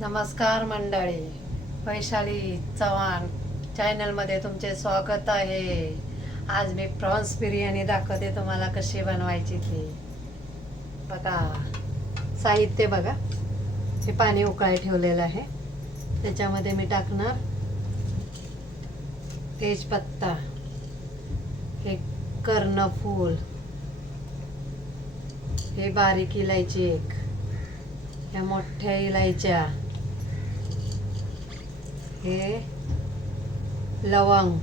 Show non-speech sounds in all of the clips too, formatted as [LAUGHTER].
नमस्कार मंडळी. वैशाली चव्हाण चॅनलमध्ये तुमचे स्वागत आहे. आज मी प्रॉन्स बिर्याणी दाखवते तुम्हाला कशी बनवायची ती. बघा साहित्य बघा. हे पाणी उकाळी ठेवलेलं आहे. त्याच्यामध्ये मी टाकणार तेजपत्ता हे कर्णफूल हे बारीक इलायची एक ह्या मोठ्या इलायच्या हे लवंग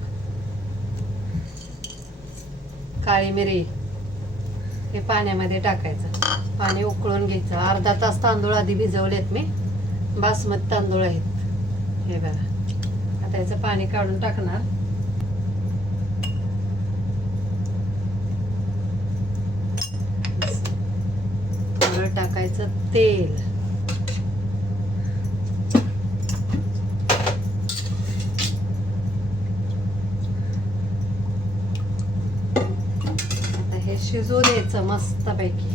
काळी मिरी हे पाण्यामध्ये टाकायचं. पाणी उकळून घ्यायचं. अर्धा तास तांदूळ आधी भिजवलेत मी. बासमती तांदूळ आहेत. हे बघा. आता याचं पाणी काढून टाकणार. टाकायचं तेल आता हे शिजू द्यायचं मस्तपैकी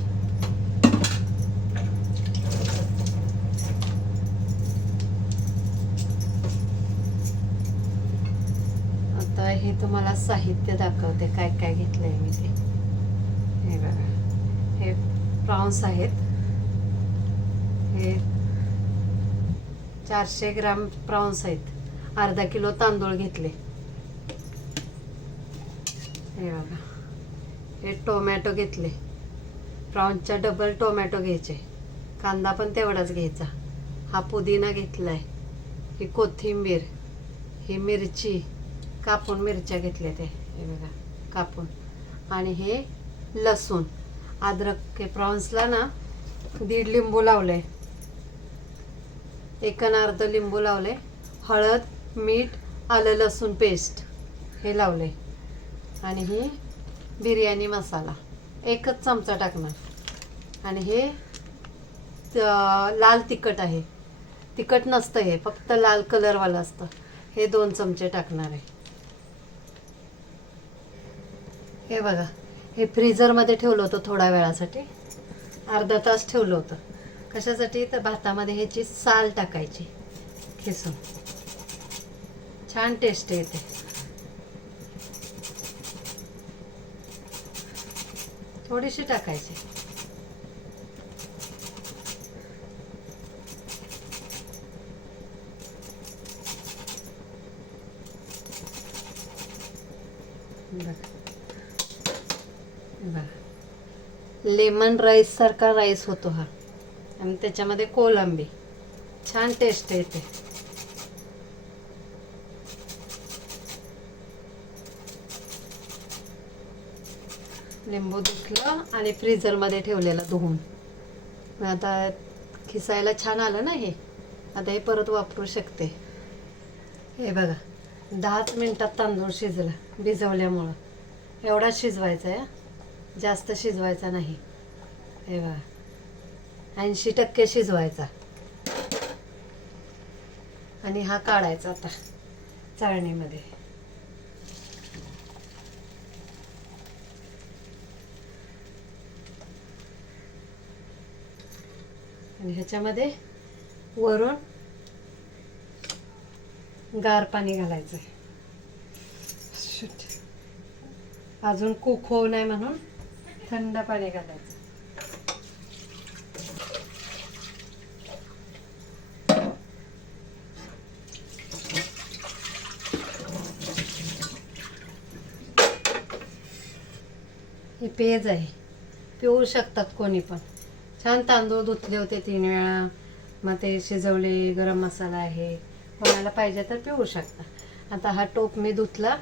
आता हे तुम्हाला साहित्य दाखवते काय काय घेतलंय मी ते हे बघा हे प्रॉन्स आहेत हे चारशे ग्राम प्रॉन्स आहेत अर्धा किलो तांदूळ घेतले हे बघा हे टोमॅटो घेतले. प्रॉन्सच्या डबल टोमॅटो घ्यायचे. कांदा पण तेवढाच घ्यायचा. हा पुदिना घेतला आहे ही कोथिंबीर ही मिरची कापून मिरच्या घेतल्या ते हे बघा कापून. आणि हे लसूण. अद्रक. हे प्रॉन्सला ना दीड लिंबू लावले एकन अर्ध लिंबू लावले हळद मीठ आलं लसूण पेस्ट हे लावले आणि ही बिर्याणी मसाला. एकच चमचा टाकणार. आणि हे लाल तिखट आहे. तिखट नसतं हे फक्त लाल कलरवालं असतं. हे दोन चमचे टाकणार आहे. हे बघा हे फ्रीझरमध्ये ठेवलं होतं थोड्या वेळासाठी. अर्धा तास ठेवलं होतं. कशासाठी? तर भातामध्ये ह्याची साल टाकायची. खिसून छान टेस्ट येते थोडीशी टाकायची. बघा. लेमन राईस सारखा राईस होतो हा. आणि त्याच्यामध्ये कोलंबी. छान टेस्ट येते. लिंबू धुतलं आणि फ्रीझरमध्ये ठेवलेलं धुवून. आता खिसायला छान आलं ना हे. आता हे परत वापरू शकते. हे बघा दहाच मिनटात तांदूळ शिजला भिजवल्यामुळं. एवढाच शिजवायचा आहे जास्त शिजवायचा नाही. हे बघा ऐंशी टक्के शिजवायचा. आणि हा काढायचा आता चाळणीमध्ये. आणि ह्याच्यामध्ये वरून गार पाणी घालायचं Shoot. अजून कुक होऊ नये म्हणून थंड पाणी घालायचं. हे पेज आहे. पिऊ शकतात कोणी पण. छान तांदूळ धुतले होते तीन वेळा. मग ते शिजवले गरम मसाला आहे. कोणाला पाहिजे तर पिऊ शकता. आता हा टोप मी धुतला.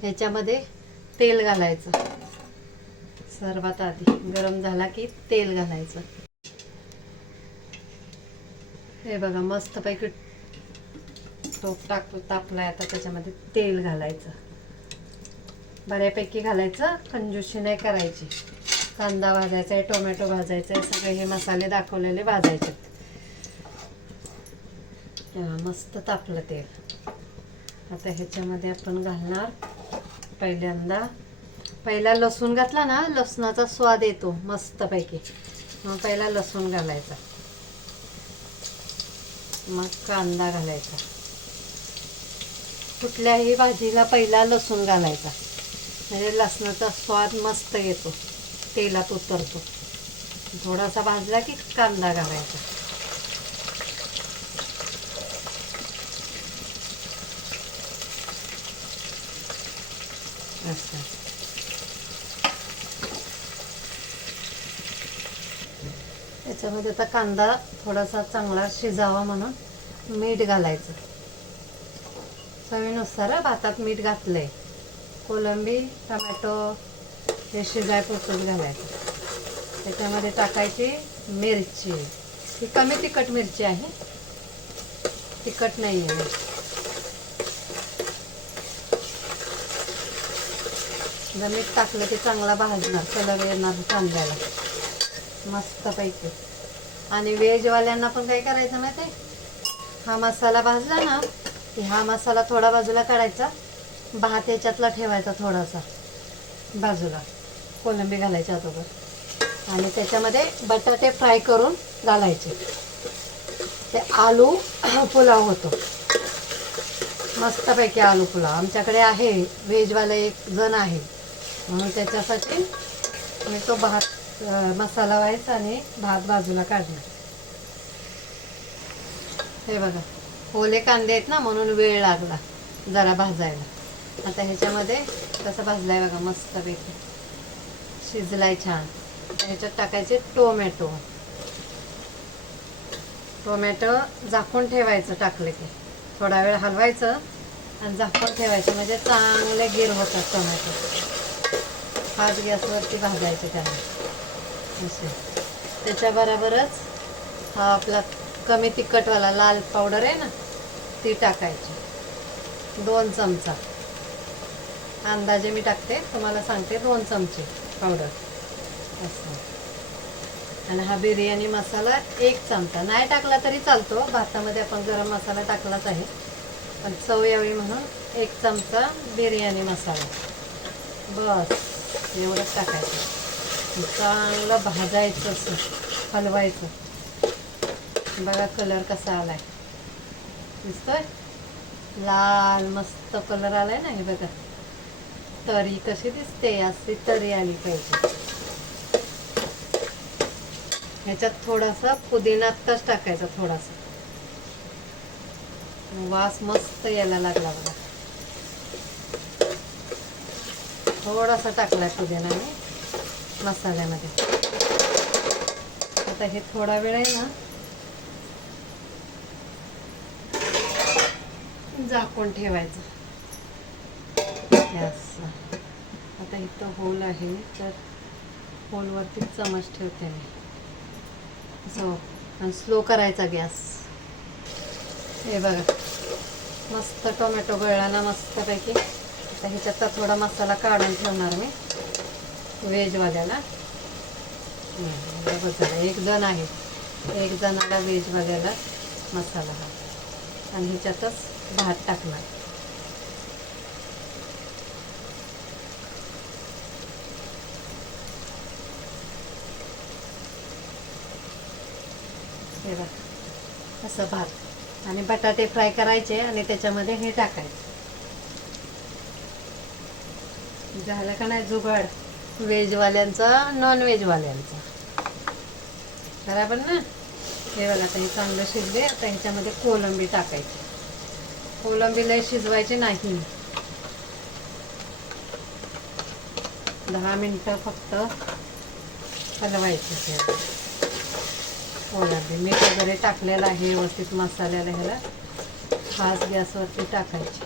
ह्याच्यामध्ये तेल घालायचं. सर्वात आधी गरम झाला की तेल घालायचं. हे बघा मस्तपैकी टोप टाक तापलाय आता त्याच्यामध्ये तेल घालायचं. बऱ्यापैकी घालायचं कंजूशी नाही करायची. कांदा भाजायचा आहे टोमॅटो भाजायचा आहे सगळे हे मसाले दाखवलेले भाजायचे मस्त तापलं तेल. आता ह्याच्यामध्ये आपण घालणार पहिल्यांदा. पहिला लसूण घातला ना लसणाचा स्वाद येतो मस्तपैकी. मग पहिला लसूण घालायचा. मग कांदा घालायचा. कुठल्याही भाजीला पहिला लसूण घालायचा. म्हणजे लसणाचा स्वाद मस्त येतो. तेलात उतरतो. थोडासा भाजला की कांदा घालायचा. असं. त्याच्यामध्ये आता कांदा थोडासा चांगला शिजावा म्हणून मीठ घालायचं. चवीनुसार भातात मीठ घातलंय. कोलंबी टमॅटो हे शिजायपुरतंच घालायचं. त्याच्यामध्ये टाकायची मिरची. ही कमी तिखट मिरची आहे. तिखट नाही आहे जर मीठ टाकलं की चांगला भाजणार कलर येणार कांद्याला मस्तपैकी. आणि व्हेजवाल्यांना पण काय करायचं माहिती आहे हा मसाला भाजला ना की हा मसाला थोडा बाजूला काढायचा. भात याच्यातला ठेवायचा थोडासा. बाजूला. कोलंबी घालायच्या अगोदर. आणि त्याच्यामध्ये बटाटे फ्राय करून घालायचे. ते आलू [CLEARS THROAT] पुलाव होतो. मस्तपैकी आलू पुलाव. आमच्याकडे आहे व्हेजवाला एक जण आहे. म्हणून त्याच्यासाठी मी तो भात मसाला व्हायचा आणि भात बाजूला काढणार. हे बघा ओले कांदे आहेत ना म्हणून वेळ लागला जरा भाजायला. आता ह्याच्यामध्ये कसं भाजलाय बघा मस्तपैकी. शिजलाय छान. ह्याच्यात टाकायचे टोमॅटो. टोमॅटो झाकून ठेवायचं टाकले की. थोडा वेळ हलवायचं आणि झाकून ठेवायचं. म्हणजे चांगले गिर होतात टोमॅटो. फास्ट गॅसवरती भाजायचे त्याला. असे त्याच्याबरोबरच हा आपला कमी तिखटवाला लाल पावडर आहे ना ती टाकायची. दोन चमचा. अंदाजे मी टाकते तुम्हाला सांगते दोन चमचे. पावडर असं आणि हा बिर्याणी मसाला एक चमचा नाही टाकला तरी चालतो भातामध्ये आपण गरम मसाला टाकलाच आहे पण चव यावी म्हणून एक चमचा बिर्याणी मसाला बस एवढंच टाकायचं चांगलं भाजायचं असं हलवायचं बघा कलर कसा आला आहे दिसतोय लाल मस्त कलर आलाय ना हे बघा तरी कशी दिसते? अशी तरी आली पाहिजे. ह्याच्यात थोडासा पुदिनाच टाकायचा थोडासा. वास मस्त यायला लागला बघा. थोडासा टाकलाय पुदिनाने मसाल्यामध्ये. आता हे थोडा वेळ आहे ना झाकून ठेवायचं. गॅसचा आता इथं होल आहे तर होलवरती चमच ठेवते मी. असं आणि स्लो करायचा गॅस. हे बघा. मस्त टोमॅटो गळला ना मस्तपैकी. आता ह्याच्यातला थोडा मसाला काढून ठेवणार मी व्हेजवाल्याला बघा एक जण आहे. एक जणाला व्हेजवाल्याला मसाला हा आणि ह्याच्यातच भात टाकणार. हे बघा असं भात. आणि बटाटे फ्राय करायचे आणि त्याच्यामध्ये हे टाकायचं. झालं का नाही जुगाड? व्हेजवाल्यांचं नॉन व्हेजवाल्यांचं बराबर ना? हे बघा आता हे चांगलं शिजले आता ह्याच्यामध्ये कोलंबी टाकायची. कोलंबी लय शिजवायची नाही. दहा मिनटं फक्त हलवायची ते मीठ वगैरे टाकलेलं आहे व्यवस्थित मसाल्याला ह्याला. खास गॅसवरती टाकायची.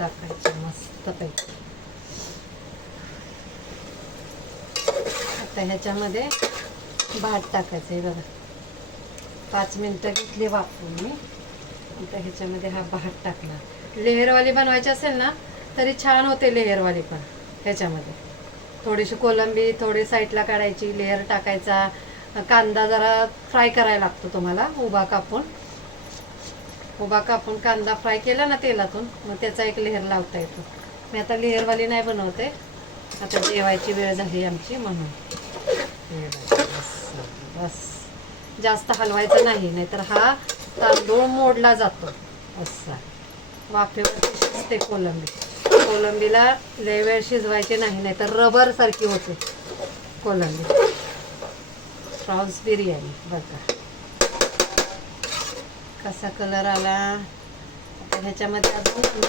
असे मस्त पैकी. आता ह्याच्यामध्ये भात टाकायचं आहे बघा. पाच मिनटं घेतली वापरून मी. आता ह्याच्यामध्ये हा भात टाकला लेहरवाली बनवायची असेल ना तरी छान होते लेहरवाली पण ह्याच्यामध्ये. थोडीशी कोलंबी थोडी साईडला काढायची लेअर टाकायचा. कांदा जरा फ्राय करायला लागतो तुम्हाला उभा कापून. उभा कापून कांदा फ्राय केला ना तेलातून मग त्याचा एक लेअर लावता येतो. मी आता लेअरवाली नाही बनवते. आता जेवायची वेळ झाली आमची म्हणून. बस. जास्त हलवायचं नाही नाहीतर हा तांदूळ मोडला जातो. असा वाफेवरती शिजते कोलंबी. कोलंबीला लय वेळ शिजवायचे नाही नाहीतर रबर सारखी होते. कोलंबी. प्रॉन्स बिर्याणी बघा. कसा कलर आला. आता ह्याच्यामध्ये अजून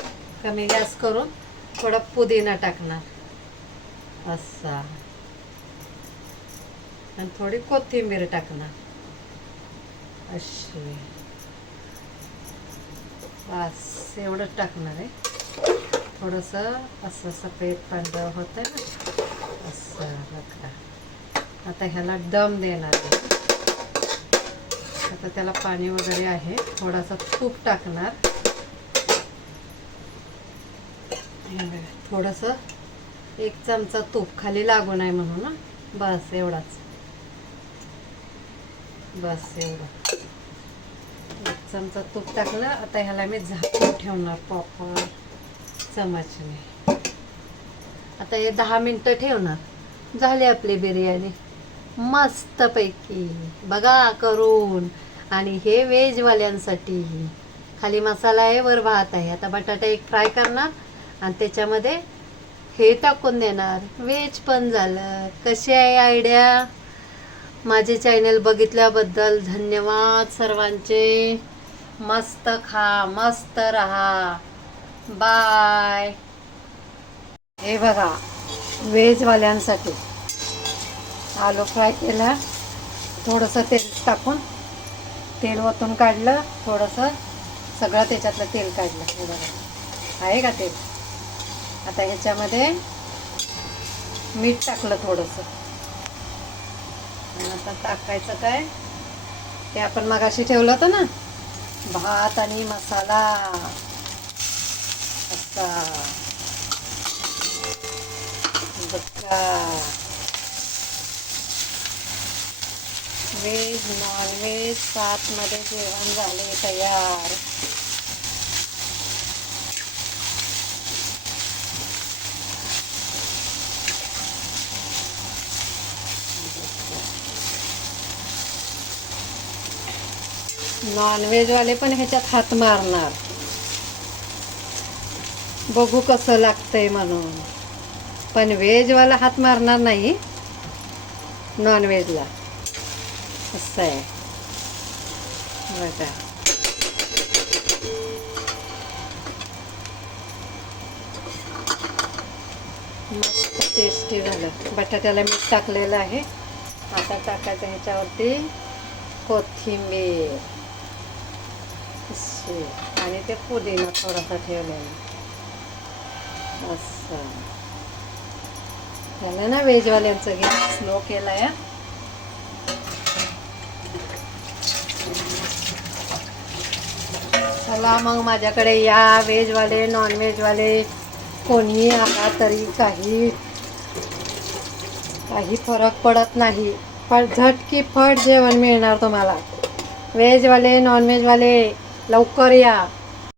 कमी गॅस करून थोडा पुदिना टाकणार. असा. आणि थोडी कोथिंबीर टाकणार. अशी. बस एवढंच टाकणार आहे. थोडंसं असं सफेद पांढरं होतं ना असं बघा. आता ह्याला दम देणार आता त्याला पाणी वगैरे आहे थोडासा तूप टाकणार. थोडंसं एक चमचा तूप खाली लागू नये म्हणून ना बस एवढाच. बस एवढं. एक चमचा तूप टाकलं आता ह्याला मी झाकून ठेवणार पॉपर चमचने आता हे दहा मिनटं ठेवणार. झाली आपली बिर्याणी. मस्तपैकी. बघा करून. आणि हे व्हेजवाल्यांसाठी. खाली मसाला आहे वर भात आहे. आता बटाटा एक फ्राय करणार. आणि त्याच्यामध्ये हे टाकून देणार. व्हेज पण झालं. कशी आहे आयडिया? माझे चॅनल बघितल्याबद्दल धन्यवाद सर्वांचे. मस्त खा मस्त राहा. बाय. हे बघा व्हेजवाल्यांसाठी आलू फ्राय केला थोडंसं तेल टाकून तेल ओतून काढलं थोडंसं सगळं त्याच्यातलं तेल काढलं. हे बघा. आहे का तेल? आता ह्याच्यामध्ये मीठ टाकलं थोडंसं. आता टाकायचं काय? ते आपण मगाशी ठेवलं होतं ना? भात आणि मसाला. असा बघा व्हेज नॉन सात सातमध्ये जेवण झाले तयार. नॉनव्हेजवाले पण ह्याच्यात हात मारणार. बघू कसं लागतंय म्हणून. पण व्हेजवाला हात मारणार नाही. नॉनव्हेजला. असं आहे. बघा. मस्त टेस्टी झालं. बटाट्याला मीठ टाकलेलं आहे. आता टाकायचं ह्याच्यावरती कोथिंबीर. आणि ते पुदिना थोडासा ठेवलेला. असं. त्याला ना व्हेजवाल्यांचं गॅस स्लो केला आहे चला मग माझ्याकडे या व्हेजवाले नॉनव्हेजवाले कोणी आला तरी काही काही फरक पडत नाही. पण झटकी फट जेवण मिळणार तुम्हाला. व्हेजवाले नॉनव्हेजवाले लवकर या.